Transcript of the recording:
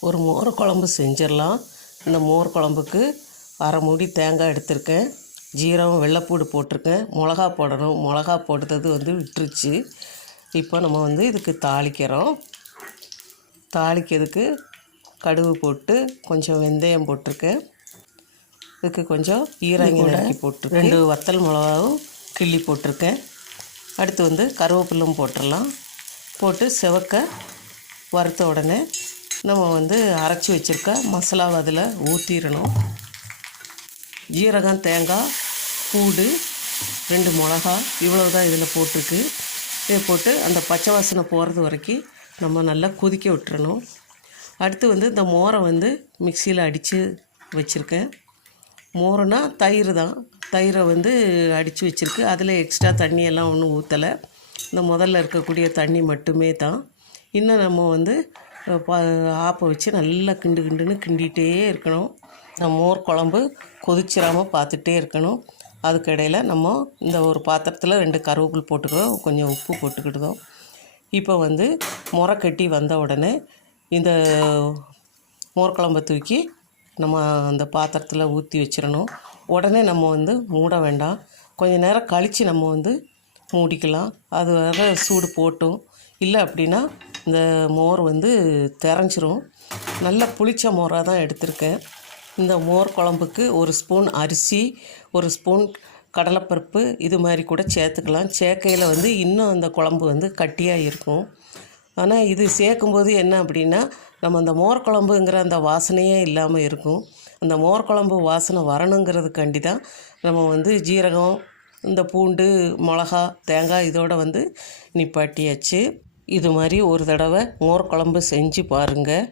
ஒரு மோர் குழம்பு செஞ்சிடலாம். இந்த மோர் குழம்புக்கு அரை மூடி தேங்காய் எடுத்திருக்கேன். ஜீரகம் வெள்ளைப்பூடு போட்டிருக்கேன். மிளகா போடணும். மிளகா போட்டது வந்து விட்டுருச்சு. இப்போ நம்ம வந்து இதுக்கு தாளிக்கிறோம். தாளிக்கிறதுக்கு கடுகு போட்டு கொஞ்சம் வெந்தயம் போட்டிருக்கேன். இதுக்கு கொஞ்சம் ஈரங்கி நறுக்கி போட்டிருக்கேன். ரெண்டு வத்தல் மிளகாவும் கிள்ளி போட்டிருக்கேன். அடுத்து வந்து கருவேப்பிலும் போட்டுடலாம். போட்டு செவக்க வறுத்த உடனே நம்ம வந்து அரைச்சி வச்சுருக்க மசாலாவை அதில் ஊற்றிடணும் ஜீரகம் தேங்காய் பூடு ரெண்டு மிளகா இவ்வளோ தான் இதில் போட்டிருக்கு. இதை போட்டு அந்த பச்சை வாசனை போகிறது வரைக்கும் நம்ம நல்லா கொதிக்க விட்டுறணும். அடுத்து வந்து இந்த மோரை வந்து மிக்சியில் அடித்து வச்சுருக்கேன். மோரனா தயிர் தான். தயிரை வந்து அடித்து வச்சுருக்கு. அதில் எக்ஸ்ட்ரா தண்ணியெல்லாம் ஒன்றும் ஊற்றலை இந்த முதல்ல இருக்கக்கூடிய தண்ணி மட்டுமே தான். இன்னும் நம்ம வந்து ஆப்பை வச்சு நல்லா கிண்டு கிண்டுன்னு கிண்டிகிட்டே இருக்கணும். நம்ம மோர் குழம்பு கொதிச்சிடாமல் பார்த்துட்டே இருக்கணும். அதுக்கு இடையில் நம்ம இந்த ஒரு பாத்திரத்தில் ரெண்டு கருவேப்பில் போட்டுக்கிறோம். கொஞ்சம் உப்பு போட்டுக்கிட்டோம் இப்போ வந்து முறை கட்டி வந்த உடனே இந்த மோர் குழம்பை தூக்கி நம்ம அந்த பாத்திரத்தில் ஊற்றி வச்சிடணும் உடனே நம்ம வந்து மூட வேண்டாம். கொஞ்ச நேரம் கழித்து நம்ம வந்து மூடிக்கலாம். அது வர சூடு போட்டும். இல்லை அப்படின்னா இந்த மோர் வந்து திரஞ்சிரும் நல்ல புளிச்ச மோராக தான் எடுத்திருக்கேன். இந்த மோர் குழம்புக்கு ஒரு ஸ்பூன் அரிசி ஒரு ஸ்பூன் கடலைப்பருப்பு இது மாதிரி கூட சேர்த்துக்கலாம். சேர்க்கையில் வந்து இன்னும் அந்த குழம்பு வந்து கட்டியாக இருக்கும். ஆனால் இது சேர்க்கும்போது என்ன அப்படின்னா நம்ம அந்த மோர் குழம்புங்கிற அந்த வாசனையே இல்லாமல் இருக்கும். அந்த மோர் குழம்பு வாசனை வரணுங்கிறதுக்காண்டி தான் நம்ம வந்து ஜீரகம் இந்த பூண்டு மிளகா தேங்காய் இதோடு வந்து நிப்பாட்டியாச்சு. இது மாதிரி ஒரு தடவை மோர் குழம்பு செஞ்சு பாருங்கள்